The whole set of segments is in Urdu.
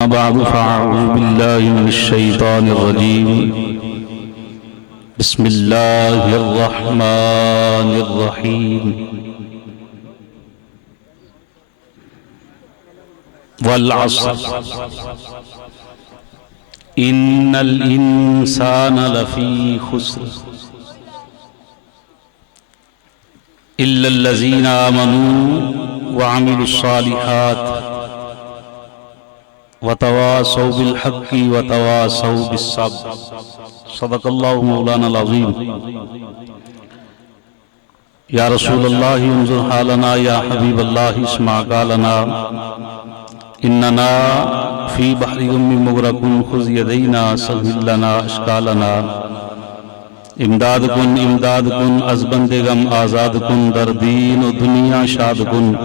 بعد فأعوذ بالله من الشيطان الرجيم بسم الله الرحمن الرحيم والعصر إن الإنسان لفي خسر إلا الذين آمنوا وعملوا الصالحات وتواصوا بالحق وتواصوا بالصبر صدق الله مولانا العظيم يا رسول الله انظر حالنا يا حبيب الله اسمع قالنا إننا في بحر مغرق خذ يدينا سهل لنا أشكالنا امداد کن از بندگم آزاد کن در دین و دنیا شاد کن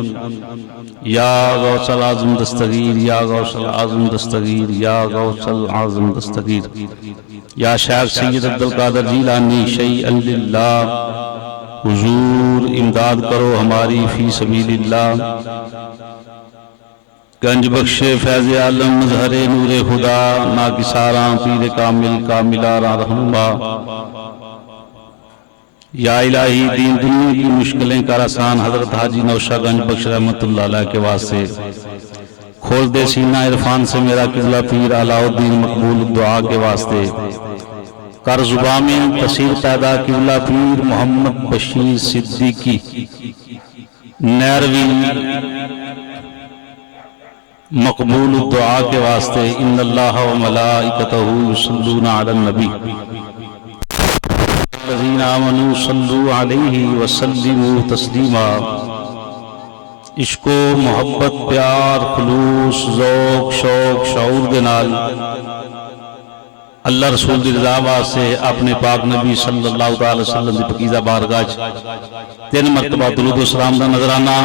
یا غوث العظم دستگیر یا غوث العظم دستگیر یا غوث العظم دستگیر یا شیخ سید عبدالقادر جیلانی شیئا للہ حضور امداد کرو ہماری فی سبیل اللہ گنج بخش فیض عالم مظہر نور خدا ناکساراں پیر کامل کاملارا رحمہ یا الہی دین دنیا کی مشکلیں کر آسان حضرت حاجی نوشہ گنج بخش رحمت اللہ علیہ کے واسطے کھول دے سینہ عرفان سے میرا قبلہ پیر علاء الدین مقبول دعا کے واسطے کر زباں میں تصیر پیدا قبلہ پیر محمد بشیر صدیقی نیروی مقبول دعا کے واسطے ان اللہ و ملائکتہ یصلون علی النبی الذین آمنوا صلوا علیہ وسلموا تسلیما عشق و محبت پیار خلوص ذوق شوق شعور دے نال اللہ رسول دی رضا واسطے اپنے پاک نبی صلی اللہ علیہ وسلم دی پاکیزہ بارگاہ تین مرتبہ درود و سلام دا نظرانہ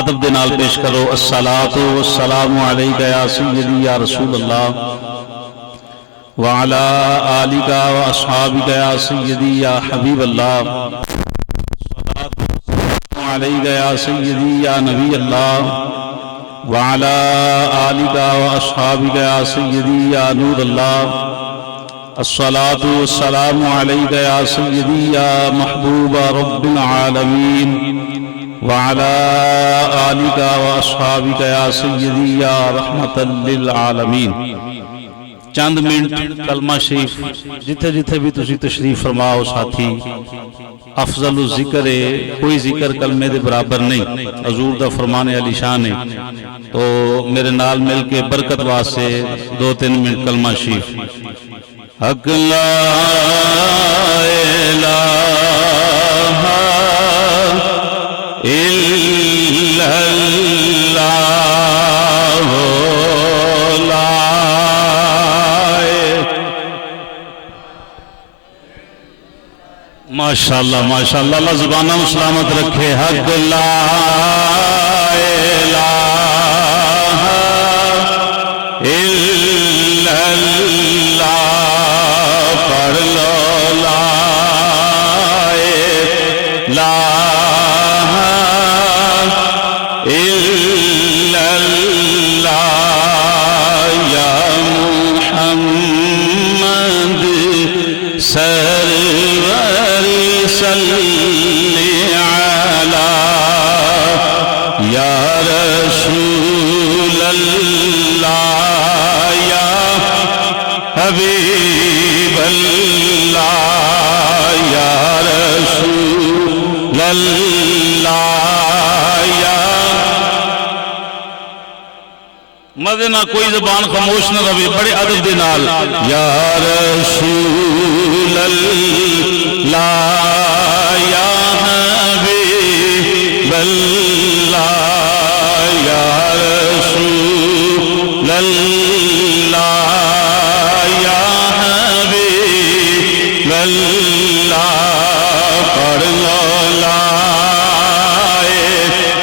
ادب دے نال پیش کرو الصلاۃ والسلام علیک یا سیدی یا رسول اللہ وعلى آلك وأصحابك يا سيدي يا حبيب الله الصلاة عليك يا سيدي يا نبي الله وعلى آلك وأصحابك يا سيدي يا نور الله الصلاة والسلام عليك يا سيدي يا محبوب رب العالمين وعلى آلك وأصحابك يا سيدي يا رحمة للعالمين چند منٹ کلمہ شریف جتھے جتھے بھی تسی تشریف فرماؤ ساتھی افضل الذکر ہے کوئی ذکر کلمے دے برابر نہیں حضور دا فرمان علی شان ہے تو میرے نال مل کے برکت واسطے 2-3 منٹ کلمہ شریف حق لا الہ الا اللہ ماشاءاللہ ماشاءاللہ اللہ زبانہ سلامت رکھے حق لا الہ الا اللہ پڑھ لو لا الہ الا اللہ یا محمد صلی علی یا رسول اللہ یا حبیب اللہ یا رسول اللہ یا مدینہ کوئی زبان خاموش نہ رہے بڑے ادب دے نال یا رسول اللہ یا حبیب اللہ یا رسول اللہ یا حبیب اللہ پڑھ لو لا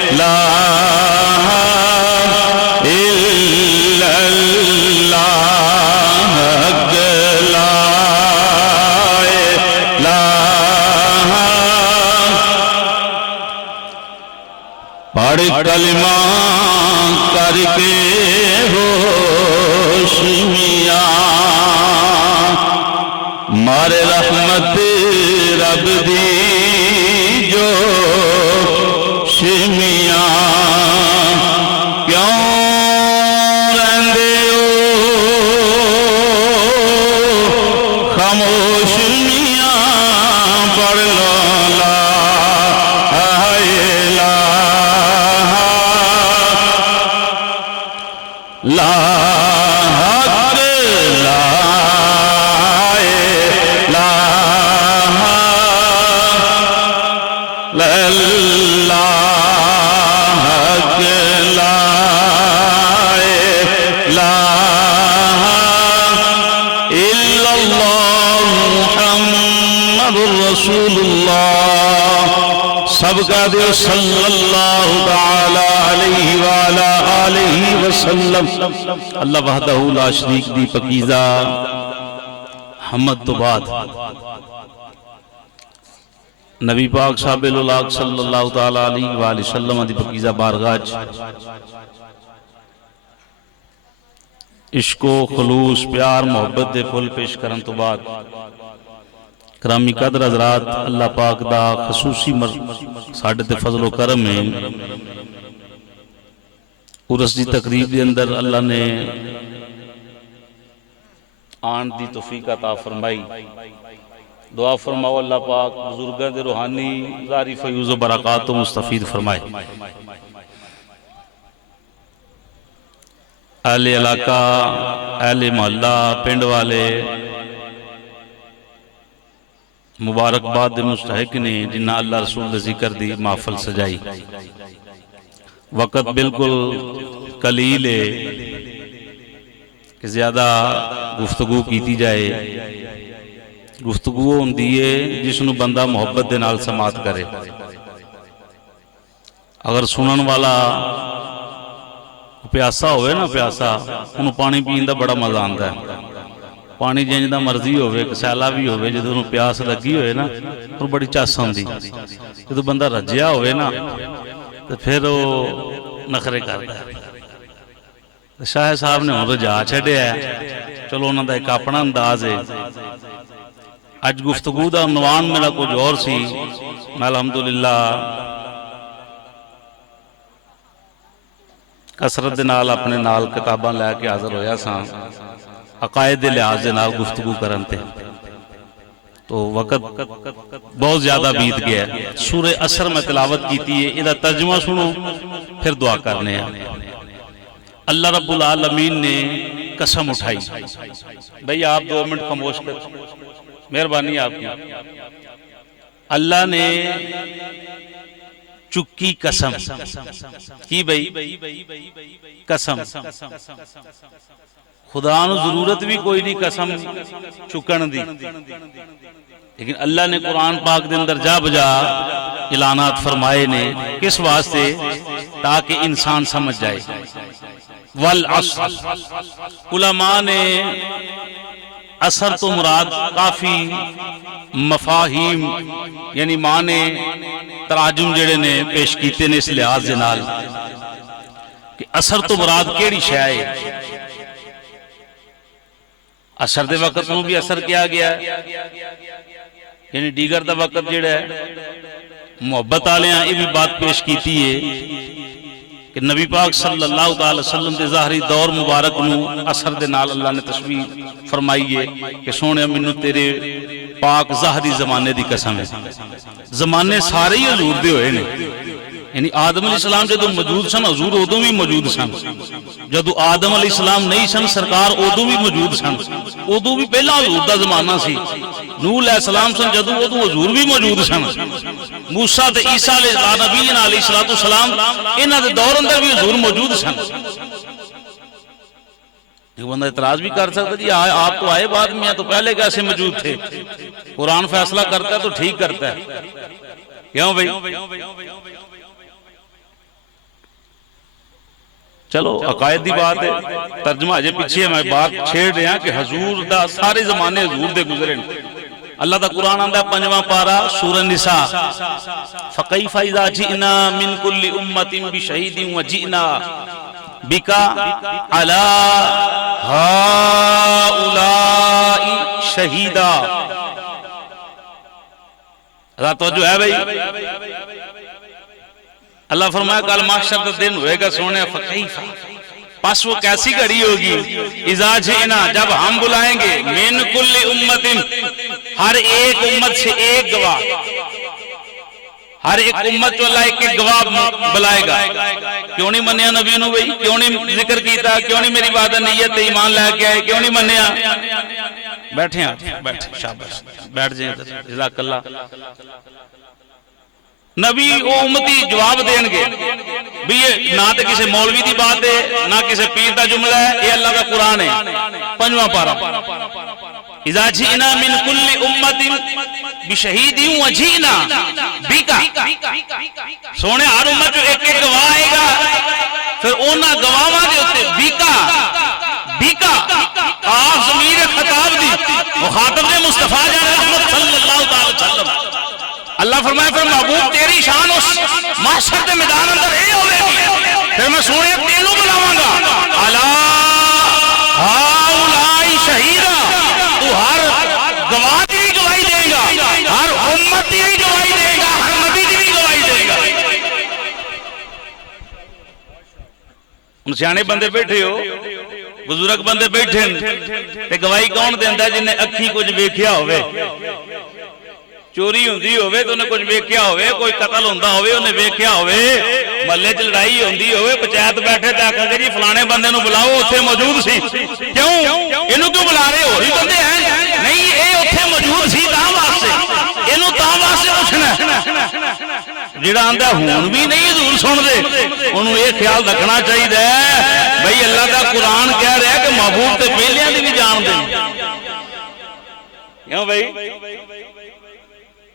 الہ الا اللہ حق لا پڑھ کلمہ کر کے ہو بار رحمت رب دی جو شمیاں کیوں رہندے ہو خاموش میاں پڑھ لو لا الہ لا سب کا دے صلی اللہ تعالی علیہ وآلہ آلہ وسلم۔ اللہ وحدہ لا شریک دی پکیزہ حمد تو بعد نبی پاک صاحب اللہ صلی اللہ تعالی علیہ وآلہ وسلم دی پکیزہ بارگاہ عشق و خلوص پیار محبت دے پھول پیش کرن تو بعد کرامی قدر حضرات اللہ پاک دا خصوصی ساڑھے تے فضل و کرم ہے عرس دی تقریب دے اندر اللہ نے آن دی توفیق عطا فرمائی دعا فرماؤ اللہ پاک بزرگاں دے روحانی ظاہری فیوز و برکات و مستفید فرمائے اہل علاقہ اہل محلہ پنڈ والے مبارک باد مستحق نے جنہ اللہ رسول دے ذکر دی محفل سجائی وقت بالکل قلیل ہے کہ زیادہ گفتگو کیتی جائے گفتگو ہوندی ہے جس نو بندہ محبت دے نال سماعت کرے اگر سنن والا پیاسا ہوئے نا پیاسا انہوں پانی پین دا بڑا مزہ آندا ہے پانی جنج دا مرضی ہوئے کسیلا بھی ہوئے جدو انہوں پیاس لگی ہوئے نا اور بڑی چاس ہوندی جدو بندہ رجیا ہوئے نا تو پھر وہ نخرے کرتا ہے شاہ صاحب نے ہوں رجا چھڑے ہے چلو انہوں دا ایک اپنا انداز ہے اج گفتگو دا عنوان میرا کچھ اور سی میں الحمدللہ کثرت دے نال اپنے نال کتاباں لے کے حاضر ہویا ساں عقائد دے لحاظ دے نال گفتگو کرن تے تو وقت بہت زیادہ بیت گیا ہے سورہ اثر میں تلاوت کیتی ہے ادھا ترجمہ سنو پھر دعا کرنے ہیں اللہ رب العالمین نے قسم اٹھائی بھئی آپ 2 منٹ خاموش کر مہربانی آپ کی اللہ نے چکی قسم کی بھئی قسم خدا نو ضرورت بھی کوئی نہیں قسم چکن دی لیکن اللہ نے قرآن پاک دے اندر جا بجا اعلانات فرمائے نے کس واسطے تاکہ انسان سمجھ جائے والعصر علماء نے اثر تو مراد کافی مفاہیم یعنی معنی تراجم جڑے نے پیش کیتے نے اس لحاظ دے نال کہ اثر تو مراد کیڑی شے ہے اثر دے وقت میں بھی اثر کیا گیا ہے یعنی دیگر دا وقت جڑا ہے محبت آلیاں یہ بھی بات پیش کیتی ہے کہ نبی پاک صلی اللہ علیہ وسلم دے ظاہری دور مبارک نو اثر دے نال اللہ نے تشبیہ فرمائی ہے کہ سونے منو تیرے پاک ظاہری زمانے دی قسم ہے زمانے سارے ہی حضور دے ہوئے نے یعنی آدم علیہ السلام جدو موجود سن حضور ادو بھی موجود سن جدو آدم علیہ السلام نہیں سن سرکار ادو بھی موجود سن ادو بھی پہلا حضور دا زمانہ سی نوح علیہ السلام سن جدو ادو حضور بھی موجود سن موسیٰ تے عیسیٰ نبیین علیہ السلام انہاں دے دور اندر بھی حضور موجود سن ایک بندہ اعتراض بھی کر سکتا جی آپ تو آئے بعد میں تو پہلے کیسے موجود تھے قرآن فیصلہ کرتا ہے تو ٹھیک کرتا ہے کیوں بھئی چلو عقائد دی بات ہے ترجمہ اجے پیچھے میں بات چھیڑ رہے ہیں کہ حضور دا سارے زمانے حضور دے گزرے اللہ دا قرآن آندہ ہے 5واں پارہ سورہ نساء فَقَيْفَ إِذَا جِئْنَا مِن كُلِّ أُمَّةٍ بِشَهِيدٍ وَجِئْنَا بِكَ عَلَىٰ هَٰؤُلَاءِ شَهِيدًا ذرا توجہ ہے بھائی. اللہ فرمایا کل محشر کا دن ہوئے گا سونے فکیف، پس وہ کیسی گھڑی ہوگی، اذا جئنا جب ہم بلائیں گے، من کل امت ہر ایک امت سے ایک گواہ، ہر ایک امت جو اللہ ایک گواہ بلائے گا. کیوں نہیں منیا نبی نو بھائی، کیوں نہیں ذکر کیتا، کیوں نہیں میری بات نیت ایمان لے کے آئے، کیوں نہیں منیا؟ بیٹھے ہیں، بیٹھے شاباش، بیٹھ جائیں جزاک اللہ. نبی او امتی جواب دیں گے بھی یہ نہ تو کسی مولوی دی بات ہے نہ کسی پیر دا جملہ ہے، یہ اللہ کا قرآن ہے. پنجواں پارہ، اذا جئنا من کل امت بشہید وجئنا بک، سونے ہر امت جو ایک ایک گواہ آئے گا، پھر اونا گواہاں دے ہوتے بک آپ ضمیر خطاب دی مخاطب نے مصطفیٰ جان رحمت صلی اللہ علیہ وسلم. اللہ فرمایا پھر محبوب تیری شان اس محشر کے میدان اندر اے ہوئے گی، پھر میں سونے تینوں بلاواں گا، الا ہؤلاء شہیدا، تو ہر گواہ کی گواہی دے گا، ہر امت کی گواہی دے گا، ہر نبی کی گواہی دے گا. ان سیانے بندے بیٹھے ہو، بزرگ بندے بیٹھے تے گواہی کون دیندا جنہیں اکھی کچھ ویکھیا ہوئے، چوری ہوندی ہوئے تو انہیں کچھ ویکھیا ہوئے، کوئی قتل ہوندا ہوئے انہیں ویکھیا ہوئے، محلے چ لڑائی ہوندی ہوئے، پنچایت بیٹھے تے آکھا کہ جی فلانے بندے نو بلاؤ، اوتھے موجود سی. کیوں اینو کیوں بلا رہے ہو؟ ہی بندے ہیں نہیں، اے اوتھے موجود سی تاں واسطے، اینو تاں واسطے پوچھنا. جڑا آندا ہون بھی نہیں حضور سن دے، انہوں یہ خیال رکھنا چاہیے بھئی اللہ دا قرآن کہہ رہا ہے کہ محبوب تے پہلیاں دی بھی جان دیں. کیوں بھائی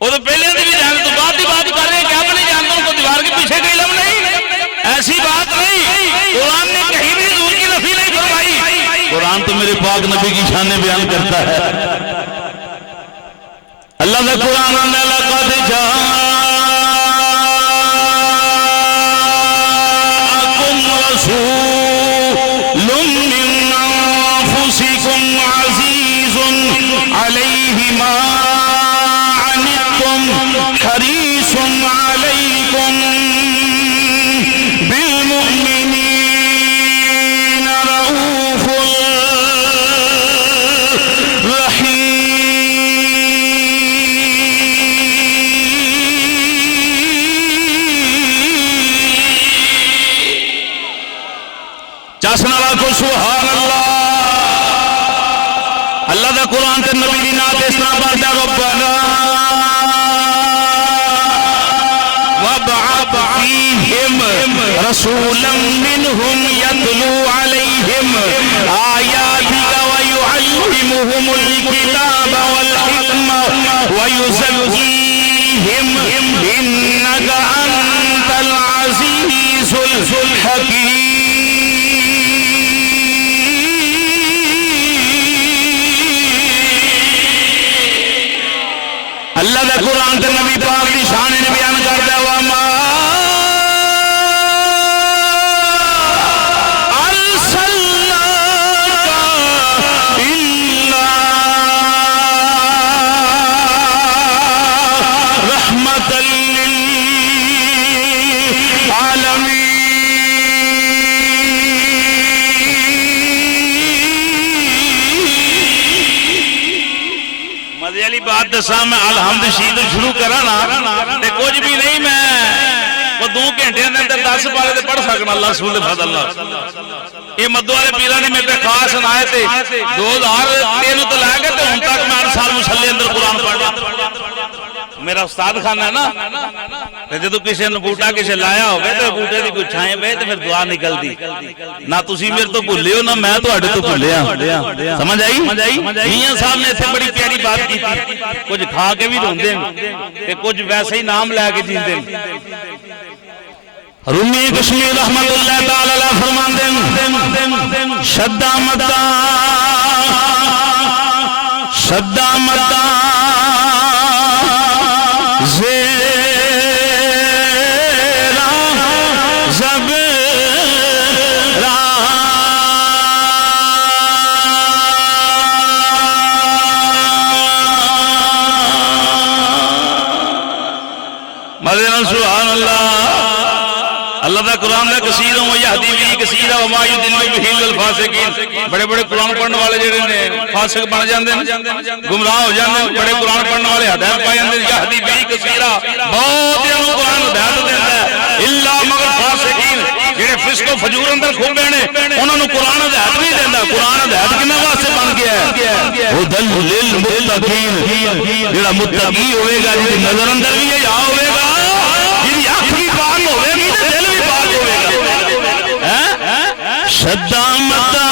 وہ تو پہلے بھی جان تو بعد ہی بات کر رہے ہیں کہ آپ نہیں جانتے ان کو دیوار کے پیچھے کا علم نہیں، ایسی بات نہیں. قرآن نے کہیں بھی حضور کی نفی نہیں فرمائی، قرآن تو میرے پاک نبی کی شان بیان کرتا ہے. اللہ کا قرآن نے لقد جاءکم رسول من انفسکم عزیز علیہ ما حریص علیکم بالمؤمنین رؤوف رحیم. چاسنا کو سبحان اللہ. اللہ دا قرآن تے نبی دی نات اس طرح پڑھدا، ربنا رسولا منهم يتلو عليهم آياتك ويعلمهم الكتاب والحكمة ويزكيهم إنك أنت العزيز الحكيم. اللہ دا قرآن تے نبی پاک دی شان نے بیان کردا ہے، وما بات دساں میں الحمد شید شروع کرانا تے کچھ بھی نہیں، میں وہ 2 گھنٹے اندر 10 پارے تے پڑھ سکنا اللہ رسول دے فضل اللہ. یہ مدو والے پیران نے میرے خاص سنائے تھے 2003 تو لے گئے تے ہن تک میں ہر سال مسلے اندر قرآن پڑھ رہا. میرا استاد خانہ ہے نا، جدو کسی نے بوٹا کسی لایا ہوئے تو بوٹے دی کوئی چھائیں پہ تو پھر دعا نکل دی. نہ تسی میرے تو بھولے ہو نہ میں تو اڈے تو بھولیا. سمجھ آئی؟ میاں صاحب نے اتنے بڑی پیاری بات کی تھی، کچھ کھا کے بھی روندے ہیں کچھ ویسے ہی نام لے کے جیندے ہیں. رومی کشمیر رحمت اللہ تعالی علیہ فرماندے ہیں شدہ مدہ شدہ مدہ سبحان اللہ۔ اللہ کا قرآن ہے کثیر و یہدی بھی کثیر و ما یضل به الفاسقین۔ بڑے بڑے قرآن پڑھنے والے جڑے نے فاسق بن جاندے ہیں، گمراہ ہو جاندے ہیں۔ بڑے قرآن پڑھنے والے ہدایت پا جاندے ہیں، یہدی بھی کثیر، بہت ہی قرآن ہدایت دیندا ہے۔ الا مگر فاسقین جڑے فسق و فجور اندر کھوبے نے انہاں نوں قرآن ہدایت نہیں دیندا۔ قرآن ہدایت کنے واسطے بن گیا ہے؟ ہدل للمتقین، جڑا متقی ہوے گا، جس نظر اندر بھی حیا ہوے گا، جس اکھ بھی پاک ہوے گی تے دل بھی پاک ہوے گا۔ شدامتا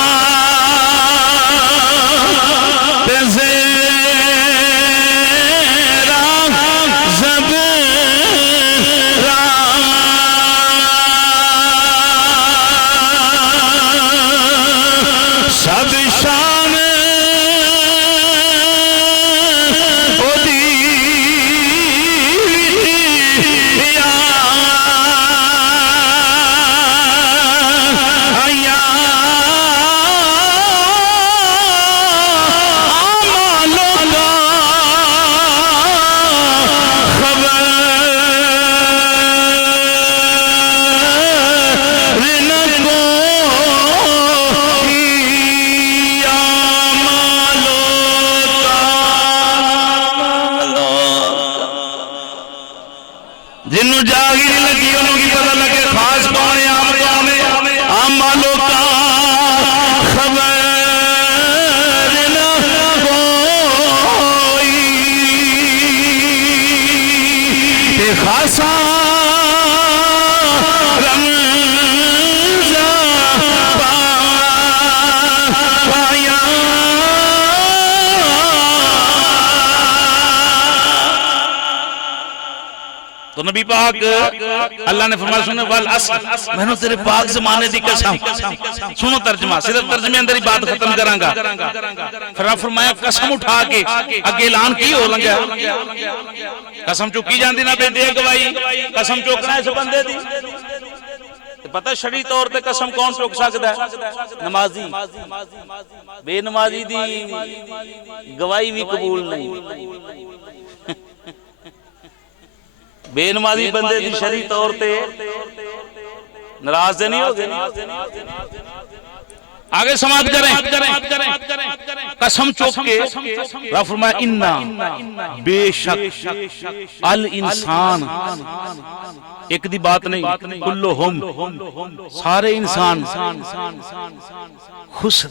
جنہوں جاگیر لگی انہوں کی پتہ لگے خاص کون ہے، عام کون ہے، عام مالوں کا خبر نہ کوئی تے خاصا تو نبی پاک اللہ نے فرمایا سنو والعصر، میں نے تیرے پاک زمانے دی قسم۔ سنو ترجمہ، صرف ترجمے اندر ہی بات ختم کروں گا۔ پھر آپ فرمایا قسم اٹھا کے اگے اعلان کی ہو لگا، قسم چکی جاندی نہ بیٹی گواہی، قسم چوکنا اس بندے دی پتہ شرعی طور تے قسم کون چوک سکدا ہے؟ نمازی۔ بے نمازی دی گواہی بھی قبول نہیں۔ بے نمازی بندے دی شرعی طور تے ناراض نہیں ہو گئے۔ آگے سماعت کریں، قسم چوک کے رب فرمایا انا بے شک الانسان، ایک دی بات نہیں، کلہم سارے انسان خسر،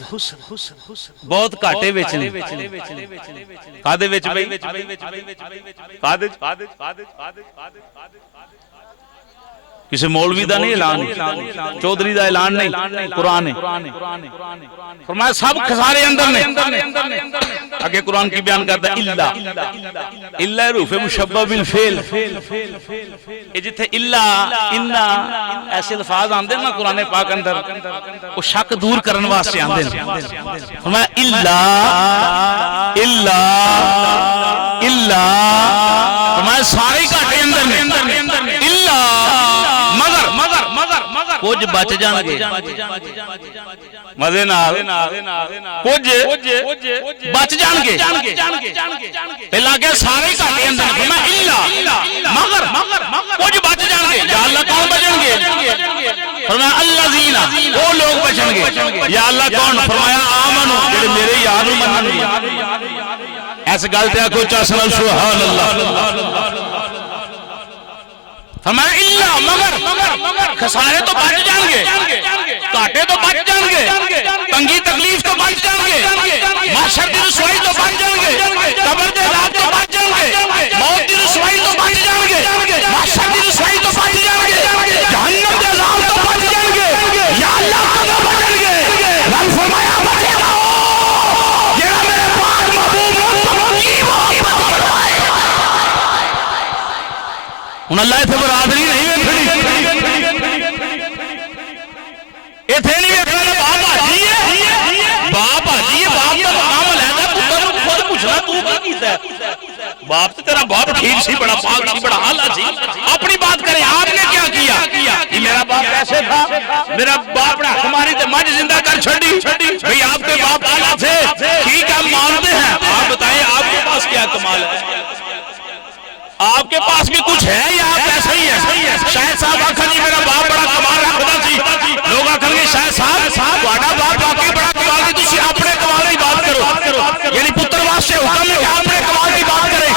بہت کاٹے وچنے۔ کادے وچ بھئی؟ کادے کسی مولوی دا نہیں اعلان، چودھری دا اعلان نہیں، قرآن ہے۔ فرمایا سب خسارے اندر نے۔ آگے قرآن کی بیان کرتا ہے الا حروف مشبہ بالفعل، یہ جتھے الا انا ایسے الفاظ آندے نا قرآن پاک اندر، وہ شک دور کرن واسطے آندے۔ فرمایا الا فرمایا سارے گھاٹے اندر نے، کچھ بچ جان گے، مزے نال کچھ بچ جان گے۔ پہلا کہ سارے گھاٹے اندر، فرمایا الا مگر کچھ بچ جان گے۔ یا اللہ کون بچن گے؟ فرمایا الذین، وہ لوگ بچن گے۔ یا اللہ کون؟ فرمایا آمنو، جڑے میرے یاد منن گے۔ ایس گل تے آکھو چاسنا سبحان اللہ۔ فرمایا الا مگر خسارے تو بچ جان گے، کاٹے تو بچ جان گے، تنگی تکلیف تو بچ جان گے، محشر کی رسوائی تو بچ جان گے، قبر دے عذاب تو بچ جان گے، موت کی رسوائی تو بچ جان گے، محشر کی رسوائی تو بچ جان گے، جہنم کے عذاب تو بچ جان گے۔ یا اللہ کدوں بچن گے؟ رب فرمایا بچے گا جڑا میرے پاک محبوب ہن اللہ اتنے برادری نہیں ویکھنی، اتنے نہیں ویکھنا باپ حاجی ہے، باپ حاجی ہے، باپ کا مقام علیحدہ، پتر نوں خود پوچھنا تو کی کیتا ہے؟ باپ تو تیرا باپ ٹھیک سی، بڑا پاک سی، بڑا اعلیٰ سی، اپنی بات کرے آپ نے کیا کیا؟ کہ میرا باپ ایسے تھا، میرا باپ نے ہماری تے مجھ زندہ کر چھڑی، بھئی آپ کے باپ اعلیٰ تھے، ٹھیک ہم مانتے ہیں، آپ بتائیں آپ کے پاس کیا کمال ہے؟ آپ کے پاس بھی کچھ ہے یا آپ ایسا ہی ہے؟ شاید صاحب آخر نہیں میرا باپ بڑا کمال رکھتا سی، لوگ آخر گے شاید صاحب واڈا باپ واقعی بڑا کمال ہے، تسی اپنے کمال کی بات کرو، یعنی پتر واسطے حکم ہے کہ اپنے کمال کی بات کرے۔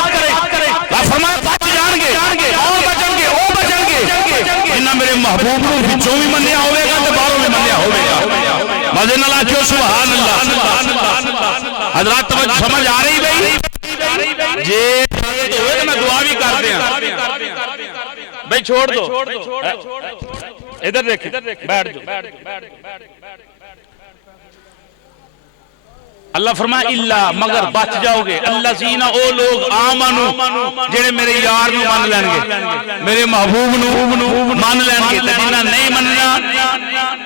فرمایا بچ جان گے، کون بچن گے؟ وہ بچن گے جنہاں میرے محبوب کو وچوں بھی منیا ہوئے گا تے باہروں بھی منیا ہوئے گا۔ مزے نال آکھو سبحان اللہ۔ حضرات توجہ سمجھ آ رہی بھائی؟ جی ہوئے تو میں دعا بھی کر دیا بھائی، چھوڑ دو ادھر دیکھیں، بیٹھ جاؤ۔ اللہ فرمایا اللہ مگر بچ جاؤ گے، اللہ زینہ او لوگ آمنو جنہیں میرے یار نو مان لین گے، میرے محبوب نو مان لین گے، جنہیں نہیں مننا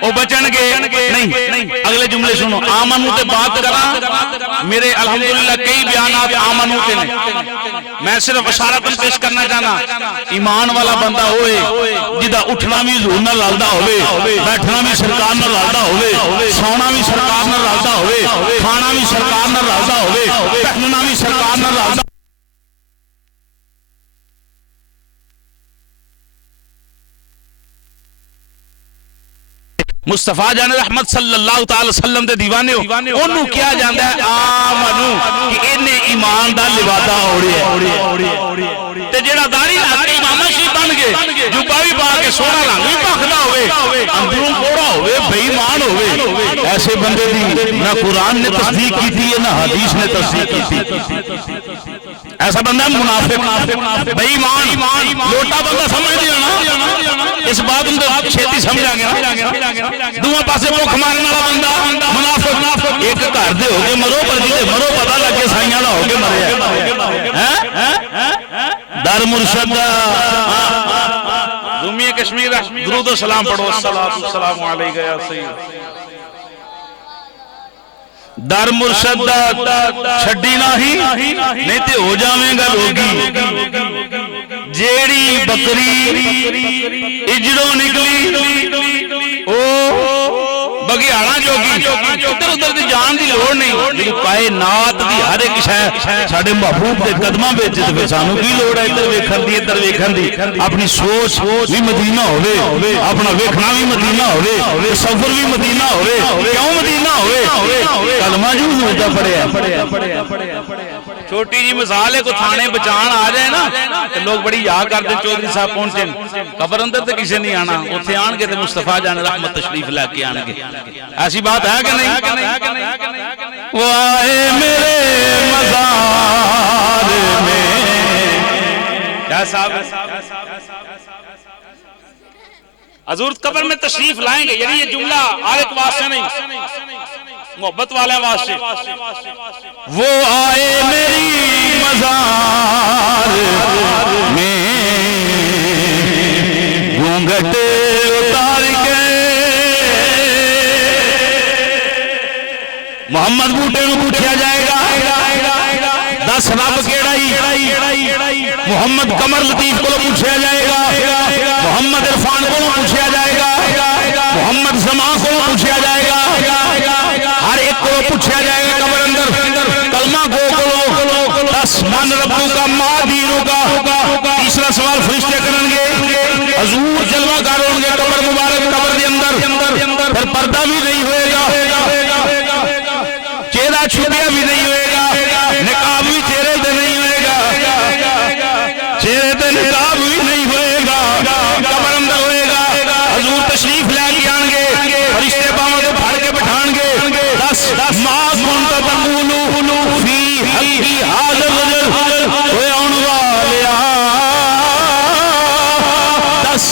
او بچن گے نہیں۔ اگلے جملے سنو، آمنو تے بات کرا، میرے الحمدللہ کئی بیانات آمنو تے نے، میں صرف اشارتاً پیش کرنا چاہنا، ایمان والا بندہ ہوئے جدہ اٹھنا بھی حضور نہ لالدہ ہوئے، بیٹھنا بھی سرکار نہ لالدہ ہوئے، سونا بھی سرکار نہ لالدہ ہوئے، کھانا بھی سرکار نہ راضہ ہوئے، پہننا بھی سرکار نہ راضہ۔ مصطفیٰ جان رحمت صلی اللہ تعالی وسلم دے دیوانے ہو، انہوں کیا جاندہ ہے آمنو کہ انہیں ایمان دا لبادہ اوڑی ہے، تے جیڑا داری لگے امامہ شیف بن گئے، جبا بھی پا کے سونا لنگ بھی پاکھدا ہوئے، اندروں کوڑا ہوئے، بے ایمان ہوئے، ایسے بندے دی نہ قرآن نے تصدیق کی تھی نہ حدیث نے تصدیق کی تھی۔ ایسا بندہ منافق بے ایمان لوٹا بندہ سمجھ دیا نا، اس بات اندر چھیتی سمجھا گیا، دوہاں پاسے بھوک مارنے والا بندہ منافق، ایک گھر دے ہو گئے مرو پر جیتے مرو پتہ لگے سائیاں نہ ہو گئے مرے در مرشد دومی کشمیر درود و سلام پڑھو، السلام علیکہ یا سید در مرشد چھڑی نہیں نہیں تے ہو جاویں گا لوگی، جیڑی بکری اجڑوں نکلی او بگیاڑا جوگی، ادھر ادھر دی جان دی لوڑ نہیں، لیکن کائنات دی ہر ایک شے ساڈے محبوب دے قدماں وچ تے سانوں کی لوڑ ہے ادھر ویکھن دی، اپنی سوچ بھی مدینہ ہوے، اپنا ویکھنا بھی مدینہ ہوے، تصور بھی مدینہ ہوے، کیوں مدینہ ہوے؟ کلمہ جو ہوتا پڑھیا۔ چھوٹی جی مثال ہے کو تھانے بچان آ جائے نا تو لوگ بڑی یاد کرتے چودھری صاحب پہنچے، قبر اندر تے کسی نہیں آنا، اتھے آن کے تے مصطفیٰ جان رحمت تشریف لے کے آن گے، ایسی بات ہے کہ نہیں؟ وہ آئے میرے مزار میں، کیا صاحب حضور قبر میں تشریف لائیں گے، یعنی یہ جملہ ہر ایک واسطے نہیں، محبت والے واسطے، وہ آئے میری مزار میں گھونگھٹ اتار کے، محمد بوٹے کو پوچھا جائے گا دس رب کیڑائی، محمد قمر لطیف کو پوچھا جائے گا، محمد عرفان کو پوچھا جائے گا، محمد زمان کو پوچھا جائے گا، ہر ایک کو پوچھا جائے گا قبر اندر، کلمہ گو دس من ربو کا ماں دینوں کا، تیسرا سوال فرشتے کریں گے، حضور جلوہ گار ہوں گے قبر مبارک قبر دے اندر، پھر پردہ بھی نہیں ہوئے گا، چہرہ چھپیا بھی نہیں ہوئے گا، نقاب بھی چہرے تے نہیں ہوئے گا، چہرے تے نقاب بھی نہیں ہوئے گا، قبر اندر ہوئے گا، حضور تشریف لے کے آن گے، فرشتے باہوں کو پھڑ کے بٹھان گے، دس ما کنت تقول فی حقی حاضر رجل ہوئے آن والیا، دس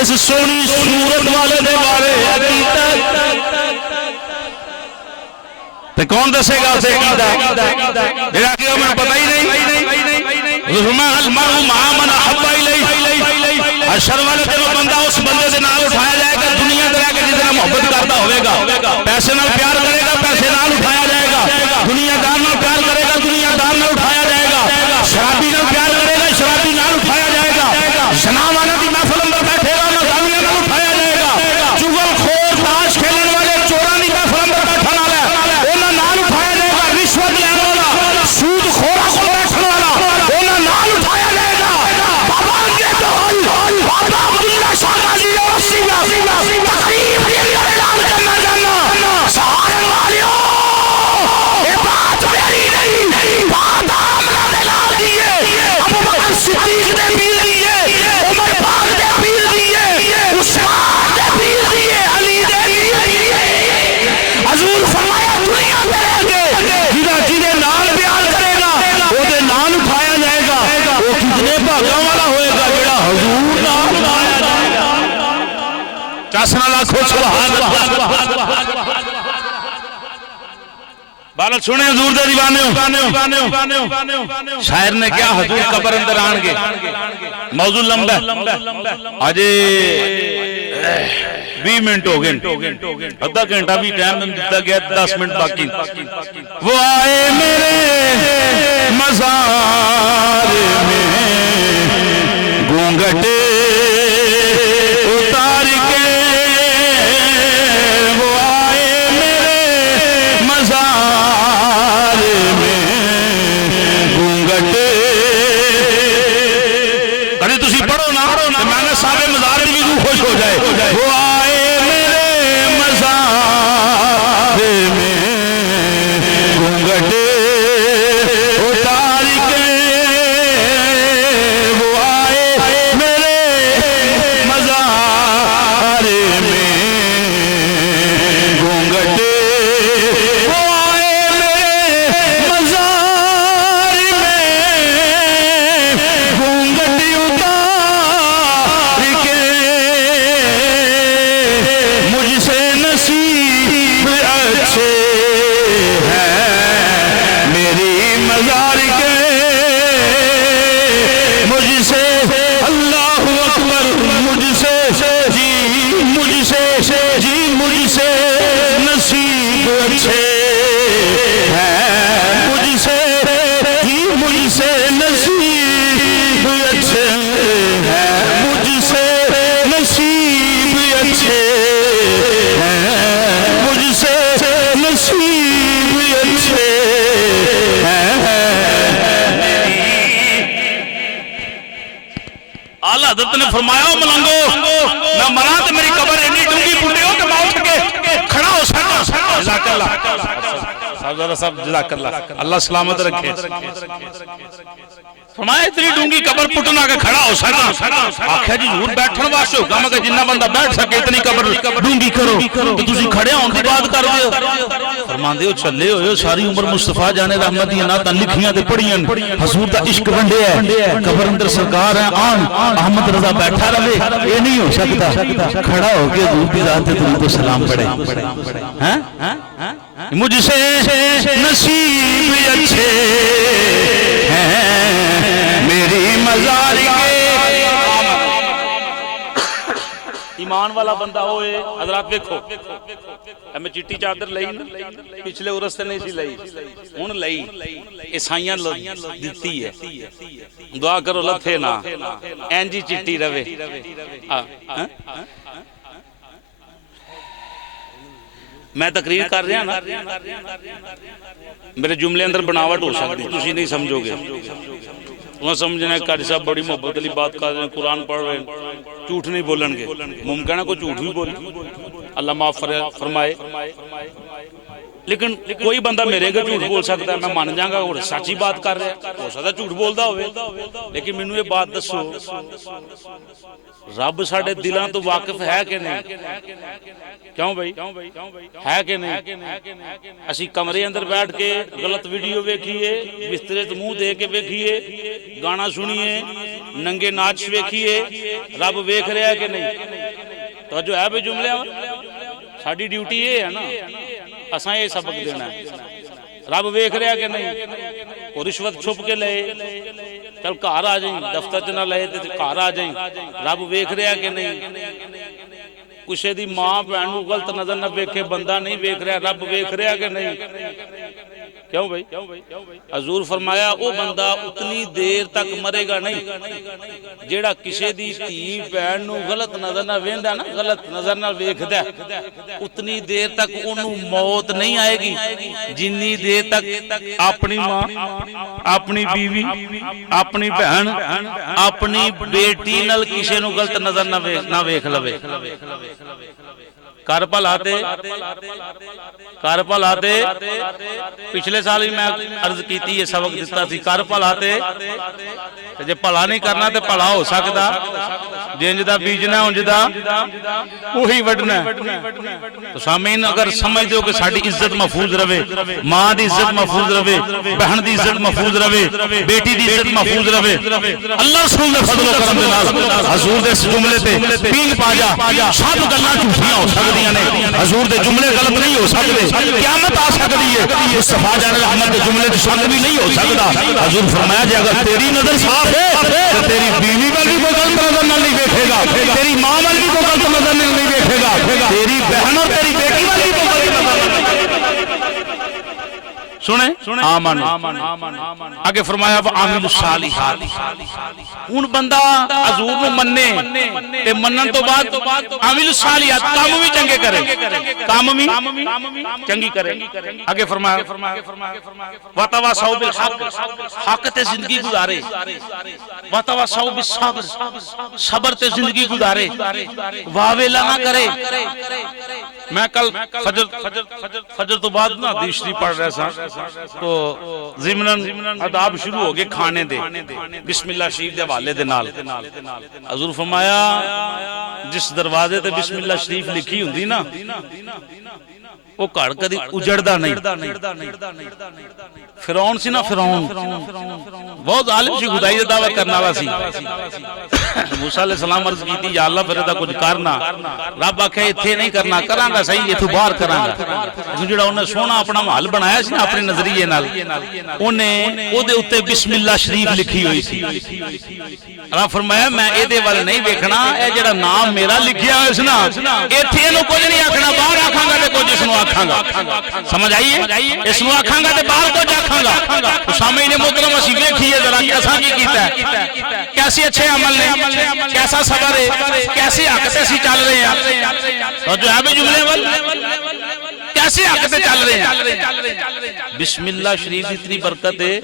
اس سونی صورت والے دے بارے حقیقت تے کون دسے گا اسے عقیدہ میرا کہ ہمیں پتہ ہی نہیں، فرمایا المرء مع من احب الیہ، حشر والے دن بندہ اس بندے دے نال اٹھایا جائے گا دنیا دے رہ کے جس طرح محبت کرتا ہوئے گا، پیسے نال پیار کرے گا پیسے نال اٹھایا جائے گا، دنیا دار نال پیار کرے گا دنیا دار نال اٹھایا جائے گا، شرابی نال پیار کرے گا شرابی نال اٹھایا جائے گا، زنا والا دی محفل اندر بیٹھے گا نازانیاں نال اٹھایا جائے گا، چغل خور تاش کھیلن والے چوراں دی محفل اندر بیٹھن والا رشوت لینے والا سود خورا کو بیٹھنے والا انہاں نال دسنا لاکھو سبحان اللہ۔ بارہ سنے حضور دے دیوانے شاعر نے کیا حضور قبر اندر آن گے موضوع لمبا ہے آجے 20 منٹ ہو گئے ادھا گھنٹہ بھی ٹائم دیتا گیا 10 منٹ باقی وہ آئے میرے مزار میں گونگٹے اتار کے وہ آئے میرے مزار میں گونگٹے کہنے تسی پڑھو نا میں نے صاحب مزار بھی روح خوش ہو جائے وہ آئے میرے مزار میں گونگٹے اتار کے وہ آئے میرے مزار میں گونگٹے وہ آئے میرے مزار میں گونگٹی اتار کے مجھ سے نصیب اچھے ہیں میری مزار کے مجھ سے اللہ اکبر مجھ سے مجھ سے نصیب اچھے ہیں مجھ سے نصیب اچھے ہیں مجھ سے نصیب اچھے ہیں مجھ سے نصیب اچھے ہیں۔ اعلیٰ حضرت نے فرمایا ہو ملنگو میں مرا تو میری قبر اتنی ڈونگی پھوٹے ہو کہ میں اٹھ کے کھڑا ہو سکتا جزاک اللہ صاحب جزاک اللہ اللہ سلامت رکھے فرمایا اتنی ڈونگی قبر پٹنا کے کھڑا ہو سکتا آخیا جی ضرور بیٹھن واسطے ہوگا مگر جنہ بندہ بیٹھ سکے اتنی قبر ڈونگی کرو تو تسی کھڑے ہون دی بات کر رہے ہو فرماندے ہو چلے ہوئے ساری عمر مصطفیٰ جانے رحمت دی نعتاں لکھیاں تے پڑھیاں حضور دا عشق ونڈے ہے قبر اندر سرکار ہے آن احمد رضا بیٹھا رہے یہ نہیں ہو سکتا کھڑا ہو کے حضور دی ذات تے درود و سلام پڑھے مجھ سے نصیب اچھے ہیں میری مزار کے ایمان والا بندہ ہوئے حضرات دیکھو میں چٹی چادر لئی پچھلے عرص سے نہیں سی لئی ہن لئی عیسائیاں دتی ہے دعا کرو لتھے نا اینجی چٹی رہے میں تقریر کر رہا نا میرے جملے اندر بناوٹ ہو سکتی تسی نہیں سمجھو گے وہ سمجھنا ہے قاری صاحب بڑی محبت علی بات کر رہے ہیں قرآن پڑھ رہے ہیں جھوٹ نہیں بولن گے ممکن ہے کوئی جھوٹ بھی بولے اللہ معاف فرمائے لیکن کوئی بندہ میرے گا جھوٹ بول سکتا ہے میں مان جاؤں گا اور سچی بات کر رہے ہیں ہو سکتا جھوٹ بولتا ہوئے لیکن مینوں یہ بات دسو رب ساڈے دلاں تو واقف ہے کہ نہیں کیوں بھائی ہے کہ نہیں اسی کمرے اندر بیٹھ کے غلط ویڈیو ویکھیے بسترے تے منہ دے کے ویکھیے گانا سنیے ننگے ناچ ویکھیے رب ویکھ رہا ہے کہ نہیں توجہ ہے بھائی جملے ساڈی ڈیوٹی یہ ہے نا اساں یہ سبق دینا ہے رب ویکھ رہا کہ نہیں وہ رشوت چھپ کے لے چل گھر آ جائیں دفتر چ نہ لے تے گھر آ جائیں رب ویکھ رہا کہ نہیں کسے دی ماں بہن کو غلط نظر نہ ویکھے بندہ نہیں ویکھ رہا رب ویکھ رہا کہ نہیں کیوں بھائی حضور فرمایا او بندہ اتنی دیر تک مرے گا نہیں جیڑا کسے دی دھی بہن نو غلط نظر نہ ویندا نا غلط نظر نہ ویکھدا اتنی دیر تک اونوں موت نہیں آئے گی جنی دیر تک اپنی ماں اپنی بیوی اپنی بہن اپنی بیٹی نال کسے نو غلط نظر نہ ویکھ لوے کارپل آتے پچھلے سال ہی میں عرض کیتی یہ سبق دیتا تھی کارپل آتے جے پلا نہیں کرنا تے پلا ہو سکتا جنج دا بیجنا انج دا وہی وڈنا ہے۔ تو سامعین اگر سمجھ دو کہ ساڈی عزت محفوظ رہے، ماں دی عزت محفوظ رہے، بہن دی عزت محفوظ رہے، بیٹی دی عزت محفوظ رہے، اللہ رسول دے فضل و کرم دے نال حضور دے اس جملے تے پینگ پا جا، سب گلاں جھوٹیاں ہو سکدیاں نے، حضور دے جملے غلط نہیں ہو سکدے، قیامت آ سکدی ہے، مصطفیٰ جان رحمت دے جملے تے شک بھی نہیں ہو سکدا۔ حضور فرمایا جے اگر تیری نظر صاف ہے تو تیری بیوی وال بھی کوئی غلط نظر نہیں دیکھے گا، تیری ماں وال بھی کوئی غلط نظر نہیں دیکھے گا، تیری بہن اور تیری بیٹی وال بھی کوئی غلط نظر نہیں دیکھے گا۔ سنیں آمن آگے فرمایا وعامل الصالحات، ہن بندہ حضور نو مننے تے منن تو بعد عامل الصالحات کام بھی چنگے کرے، کام بھی چنگی کرے۔ آگے فرمایا وتواصوا بالحق، حق تے زندگی گزارے، وتواصوا بالصبر، صبر تے زندگی گزارے، واویلا نہ کرے۔ میں کل فجر تو بعد نا حدیث شریف پڑھ رہا سا تو ضمناً آداب شروع ہو گئے کھانے دے، بسم اللہ شریف دے حوالے دے نال۔ حضور فرمایا جس دروازے تے بسم اللہ شریف لکھی ہوندی نا وہ گھر کدی اجڑدا نہیں۔ فرعون سی نا، فرعون بہت ظالم سی، خدائی دا دعویٰ کرنا والا سی۔ موسیٰ علیہ السلام عرض کی تھی یا اللہ پھر دا کچھ کرنا، رب آکھے ایتھے نہیں کرنا، کراں گا صحیح ایتھوں باہر کراں گا۔ جڑا انہیں سونا اپنا محل بنایا سی نا اپنے نظریے نال، انہیں او دے اوتے بسم اللہ شریف لکھی ہوئی سی۔ رب فرمایا میں اے دے والے نہیں ویکھنا، اے جڑا نام میرا لکھیا ہوئے سی نا ایتھے نو کچھ نہیں آکھنا، باہر آکھاں گا تے کچھ اس نو آکھاں گا۔ سمجھ آئیے؟ اس نو آکھاں گا تے باہر کچھ آکھاں گا۔ سامعین محترم اسی ویکھیے ذرا کہ اساں کی کیتا ہے، کیسے اچھے عمل نے، کیسا صبر ہے، کیسے حق تے اسی چل رہے ہیں، اور جو ہے بھی جملے ول کیسے حق تے چل رہے ہیں۔ بسم اللہ شریف اتنی برکت ہے،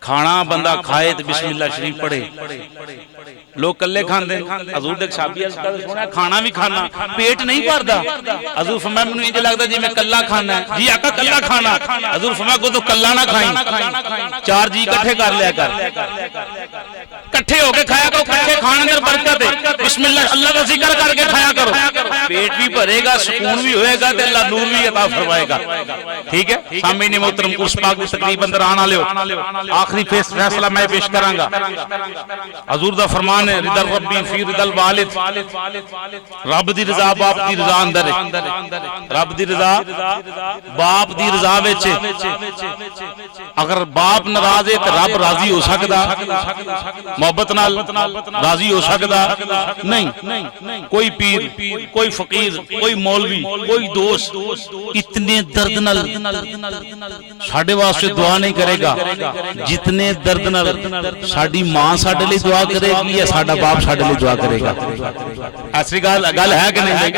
کھانا بندہ کھائے تو بسم اللہ شریف پڑھے۔ لوگ کلے کھاندے، حضور دے صحابی سنیا کھانا بھی کھانا پیٹ نہیں بھردا۔ حضور فرمایا مینوں انج لگدا جی میں کلا کھانا ہے، جی آقا کلا کھانا۔ حضور فرمایا کو تو کلا نہ کھائیں، چار جی اکٹھے کر لیا کر، کٹھے ہو کے کھایا کرو، کٹھے کھانے اندر برکت ہے۔ بسم اللہ اللہ کا ذکر کر کے کھایا کرو، پیٹ بھی بھرے گا، سکون بھی ہوئے گا تے اللہ نور بھی عطا فرمائے گا۔ ٹھیک ہے سامعین محترم، اس پاک دی تقریب اندر آنا لیو، آخری فیصلہ میں پیش کراں گا۔ حضور دا فرمان ہے رضا ربی فی رضا الوالد، رب دی رضا باپ دی رضا اندر ہے، رب دی رضا باپ دی رضا وچ۔ اگر باپ ناراض ہے تے رب راضی ہو سکدا، محبت نال راضی ہو سکدا نہیں۔ کوئی پیر، کوئی فقیر، کوئی مولوی، کوئی دوست اتنے درد نال ساڈے واسطے دعا نہیں کرے گا جتنے درد نال ساڈی ماں ساڈے لئی دعا کرے گی یا ساڈا باپ ساڈے لئی دعا کرے گا۔ ایسی گل ہے کہ نہیں؟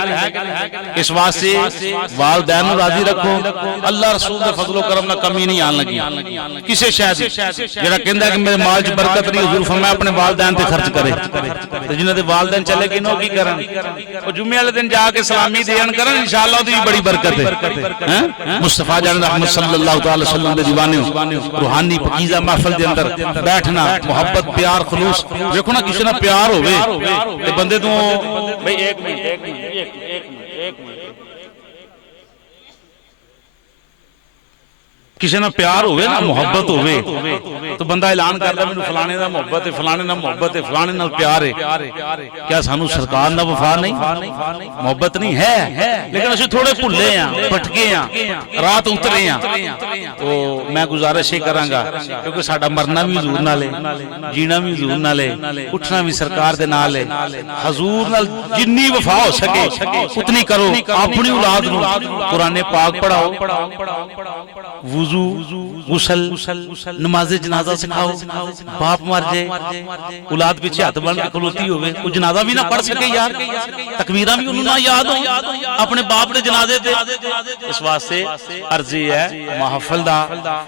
اس واسطے والدین نوں راضی رکھو، اللہ رسول دے فضل و کرم نال کمی نہیں آن لگی کسے شے دی۔ جڑا کہندا ہے کہ میرے مال وچ برکت نہیں، حضور فرمایا اپنے والدین تے خرچ کرے، تے جنہاں دے والدین چلے گئے نو کی کرن، او جمعے والے دن جا کے سلامی دین کرن، انشاءاللہ دی بڑی برکت ہے۔ مصطفیٰ جان رحمت صلی اللہ تعالی وسلم دے دیوانیوں، روحانی پاکیزہ محفل دے اندر بیٹھنا، محبت پیار خلوص دیکھو نا، کسی نہ پیار ہوئے تے بندے تو بھئی ایک منٹ کسی نہ پیار ہوئے نا، محبت ہوئے تو بندہ اعلان کرتا ہے فلانے نہ محبت ہے، فلانے نہ محبت ہے، فلانے نہ پیار ہے۔ کیا سانو سرکار نہ وفا نہیں، محبت نہیں ہے؟ لیکن اسے تھوڑے بھلے ہیں، بھٹکے ہیں، رات اترے ہیں۔ تو میں گزارش یہ کراں گا کیونکہ ساڈا مرنا بھی حضور نال ہے، جینا بھی حضور نال ہے، اٹھنا بھی سرکار دے نال ہے۔ حضور نال جنی وفا ہو سکے اتنی کرو، اپنی اولاد نو قرآن پاک پڑھاؤ، وضو، غسل، نماز جنازہ سکھاؤ۔ باپ مر جائے اولاد پیچھے ہاتھ بن کے کھلوتی ہوئے، وہ جنازہ بھی نہ پڑھ سکے یار، تکبیراں بھی انہوں نہ یاد ہو اپنے باپ نے جنازے تے۔ اس واسطے عرضی ہے محفل دا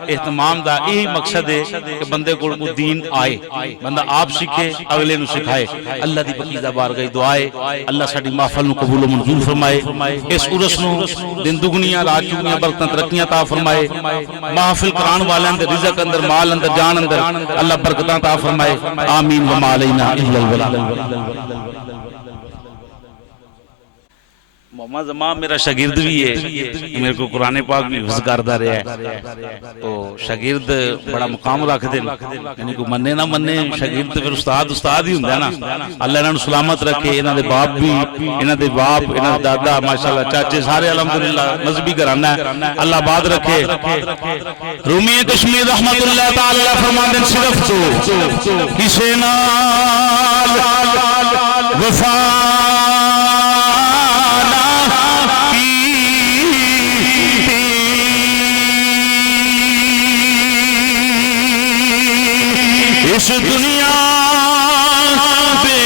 اہتمام دا یہی مقصد ہے کہ بندے کو دین آئے، بندہ آپ سیکھے اگلے نو سکھائے۔ اللہ دی پاکیزہ بارگاہ دعا ہے اللہ ساڈی محفل نو قبول و منظور فرمائے، اس عرس نو دن دگنیاں رات چگنیاں برکتاں ترقیاں عطا فرمائے، محفل قرآن والے اندر رزق اندر مال اندر جان جان اندر اللہ برکتاں عطا فرمائے آمین وما علینا الا البلاغ۔ محمد زمان میرا شاگرد بھی ہے، میرے کو قرآن پاک بھی حفظ کردہ رہا ہے، تو شاگرد بڑا مقام رکھ دیں، یعنی کوئی مننے نہ مننے شاگرد پھر استاد ہی ہوندہ ہے نا۔ اللہ انہوں نے سلامت رکھے، انہوں نے باپ بھی، انہوں نے باپ، انہوں نے دادا، ماشاءاللہ چاچے سارے الحمدللہ مذہبی گھرانہ ہے، اللہ آباد رکھے۔ رومی کشمیر رحمت اللہ تعالی فرمان دیں صرف تو کسے نال وفا اس دنیا پہ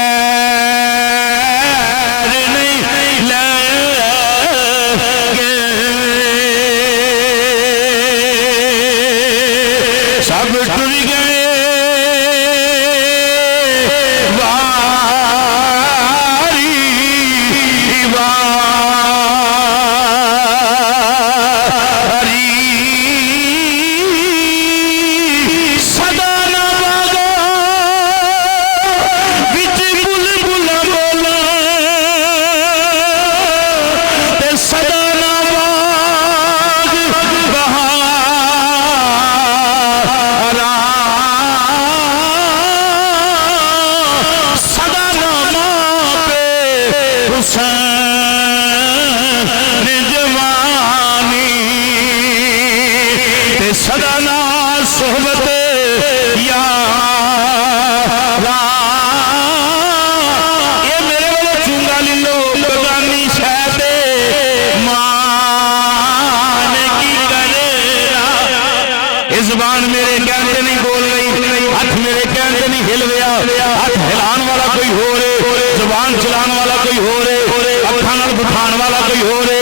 سے دیکھے پیر نہیں لگے، سب ٹر گئے واری واری صدا نہ باغا وچ بلبل بولا تے صدا نہ باغ بہار صدا نامہ پہ حسین جوانی تے صدا نا صحبت یارا۔ یہ میرے والے چونگا للو بگانی شہد مان کی کرنا، یہ زبان میرے کہتے نہیں بول رہی، ہاتھ میرے کہتے نہیں ہل گیا، ہاتھ ہلان والا کوئی ہو رہے، زبان چلان والا کوئی ہو رہے، اکھاں نال بٹھان والا کوئی ہو رہے،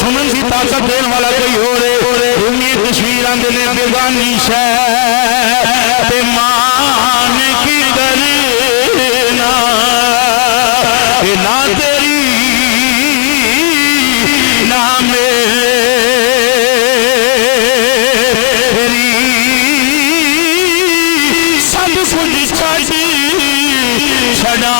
سنن دی طاقت دین والا کوئی ہو رہے۔ رومی کشمیر آندے نے بیگانی شہد مان کی کرنا، اے نہ تیری نہ میری، سب کچھ چھڑا